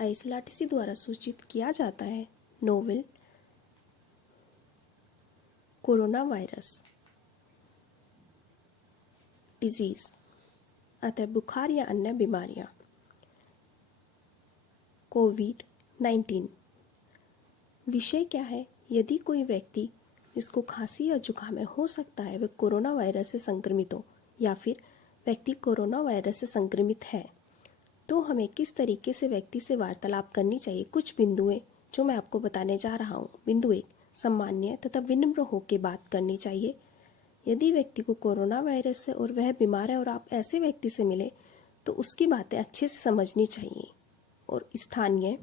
आईसीआरटीसी द्वारा सूचित किया जाता है नोवेल कोरोना वायरस डिजीज अतः बुखार या अन्य बीमारियां कोविड-19। विषय क्या है? यदि कोई व्यक्ति जिसको खांसी या जुकाम हो सकता है वह कोरोना वायरस से संक्रमित हो या फिर व्यक्ति कोरोना वायरस से संक्रमित है तो हमें किस तरीके से व्यक्ति से वार्तालाप करनी चाहिए। कुछ बिंदुएं जो मैं आपको बताने जा रहा हूँ। बिंदु 1, सामान्य तथा विनम्र होकर बात करनी चाहिए। यदि व्यक्ति को कोरोना वायरस से और वह बीमार है और आप ऐसे व्यक्ति से मिले तो उसकी बातें अच्छे से समझनी चाहिए और स्थानीय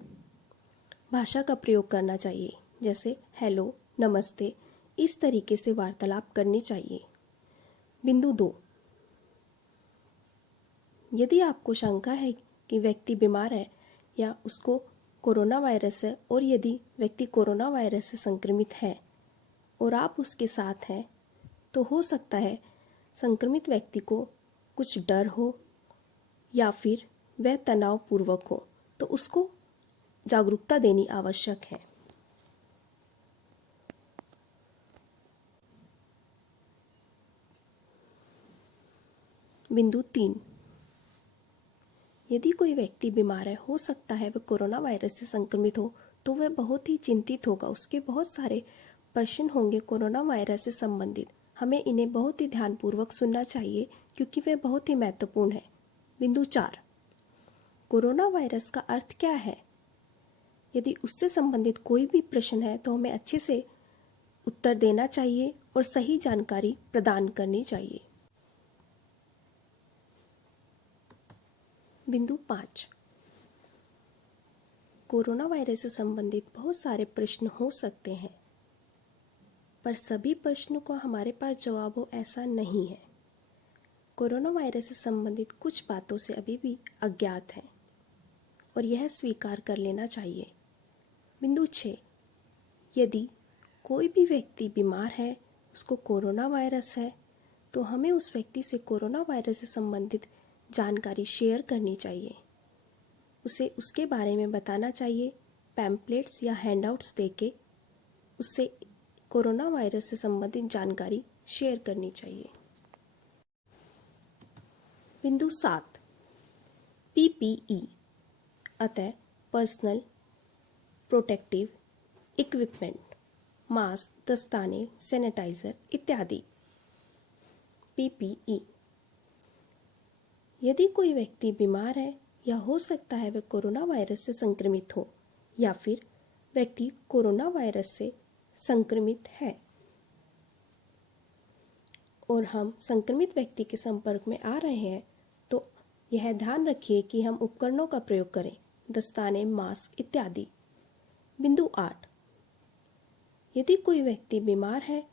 भाषा का प्रयोग करना चाहिए, जैसे हेलो, नमस्ते, इस तरीके से वार्तालाप करनी चाहिए। बिंदु 2, यदि आपको शंका है कि व्यक्ति बीमार है या उसको कोरोना वायरस है और यदि व्यक्ति कोरोना वायरस से संक्रमित है और आप उसके साथ हैं तो हो सकता है संक्रमित व्यक्ति को कुछ डर हो या फिर वह तनावपूर्वक हो, तो उसको जागरूकता देनी आवश्यक है। बिंदु 3, यदि कोई व्यक्ति बीमार है, हो सकता है वह कोरोना वायरस से संक्रमित हो, तो वह बहुत ही चिंतित होगा। उसके बहुत सारे प्रश्न होंगे कोरोना वायरस से संबंधित। हमें इन्हें बहुत ही ध्यानपूर्वक सुनना चाहिए क्योंकि वे बहुत ही महत्वपूर्ण है। बिंदु 4, कोरोना वायरस का अर्थ क्या है? यदि उससे संबंधित कोई भी प्रश्न है तो हमें अच्छे से उत्तर देना चाहिए और सही जानकारी प्रदान करनी चाहिए। बिंदु 5, कोरोना वायरस से संबंधित बहुत सारे प्रश्न हो सकते हैं पर सभी प्रश्नों का हमारे पास जवाब हो ऐसा नहीं है। कोरोना वायरस से संबंधित कुछ बातों से अभी भी अज्ञात है और यह स्वीकार कर लेना चाहिए। बिंदु 6, यदि कोई भी व्यक्ति बीमार है, उसको कोरोना वायरस है, तो हमें उस व्यक्ति से कोरोना वायरस से संबंधित जानकारी शेयर करनी चाहिए। उसे उसके बारे में बताना चाहिए। पैम्पलेट्स या हैंडआउट्स देके उससे कोरोना वायरस से संबंधित जानकारी शेयर करनी चाहिए। बिंदु 7, PPE अतः पर्सनल प्रोटेक्टिव इक्विपमेंट, मास्क, दस्ताने, सैनिटाइजर इत्यादि। PPE, यदि कोई व्यक्ति बीमार है या हो सकता है वह कोरोना वायरस से संक्रमित हो या फिर व्यक्ति कोरोना वायरस से संक्रमित है और हम संक्रमित व्यक्ति के संपर्क में आ रहे हैं तो यह ध्यान रखिए कि हम उपकरणों का प्रयोग करें, दस्ताने, मास्क इत्यादि। बिंदु 8, यदि कोई व्यक्ति बीमार है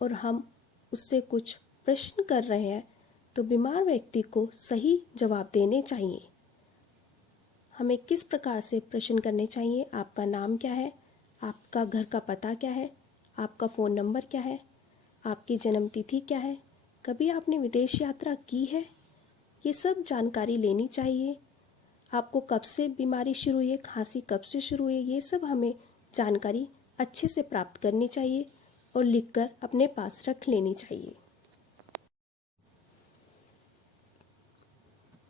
और हम उससे कुछ प्रश्न कर रहे हैं तो बीमार व्यक्ति को सही जवाब देने चाहिए। हमें किस प्रकार से प्रश्न करने चाहिए? आपका नाम क्या है? आपका घर का पता क्या है? आपका फ़ोन नंबर क्या है? आपकी जन्म तिथि क्या है? कभी आपने विदेश यात्रा की है? ये सब जानकारी लेनी चाहिए। आपको कब से बीमारी शुरू हुई है? खांसी कब से शुरू हुई है? ये सब हमें जानकारी अच्छे से प्राप्त करनी चाहिए और लिखकर अपने पास रख लेनी चाहिए।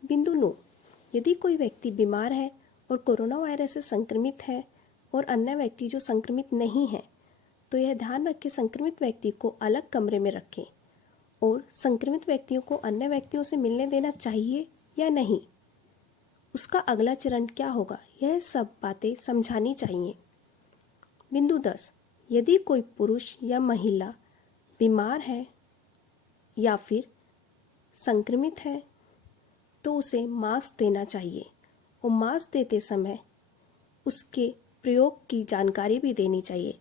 बिंदु 9, यदि कोई व्यक्ति बीमार है और कोरोना वायरस से संक्रमित है और अन्य व्यक्ति जो संक्रमित नहीं है तो यह ध्यान रखें संक्रमित व्यक्ति को अलग कमरे में रखें और संक्रमित व्यक्तियों को अन्य व्यक्तियों से मिलने देना चाहिए या नहीं, उसका अगला चरण क्या होगा, यह सब बातें समझानी चाहिए। बिंदु 10, यदि कोई पुरुष या महिला बीमार है या फिर संक्रमित है तो उसे मास्क देना चाहिए और मास्क देते समय उसके प्रयोग की जानकारी भी देनी चाहिए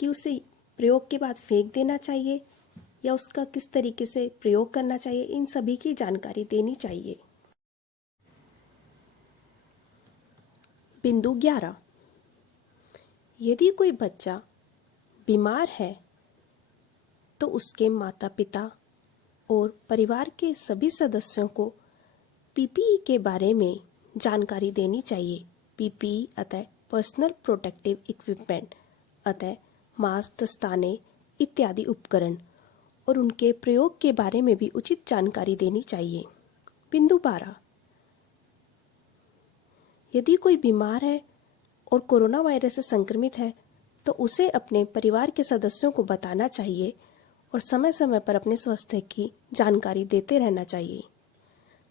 कि उसे प्रयोग के बाद फेंक देना चाहिए या उसका किस तरीके से प्रयोग करना चाहिए, इन सभी की जानकारी देनी चाहिए। बिंदु 11, यदि कोई बच्चा बीमार है तो उसके माता पिता और परिवार के सभी सदस्यों को PPE के बारे में जानकारी देनी चाहिए पीपीई अतः पर्सनल प्रोटेक्टिव इक्विपमेंट अतः मास्क, दस्ताने इत्यादि उपकरण और उनके प्रयोग के बारे में भी उचित जानकारी देनी चाहिए। बिंदु 12, यदि कोई बीमार है और कोरोना वायरस से संक्रमित है तो उसे अपने परिवार के सदस्यों को बताना चाहिए और समय समय पर अपने स्वास्थ्य की जानकारी देते रहना चाहिए।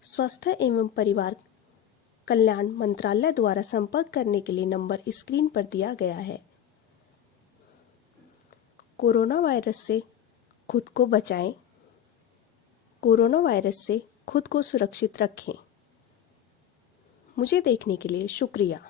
स्वास्थ्य एवं परिवार कल्याण मंत्रालय द्वारा संपर्क करने के लिए नंबर स्क्रीन पर दिया गया है। कोरोना वायरस से खुद को बचाएं, कोरोना वायरस से खुद को सुरक्षित रखें। मुझे देखने के लिए शुक्रिया।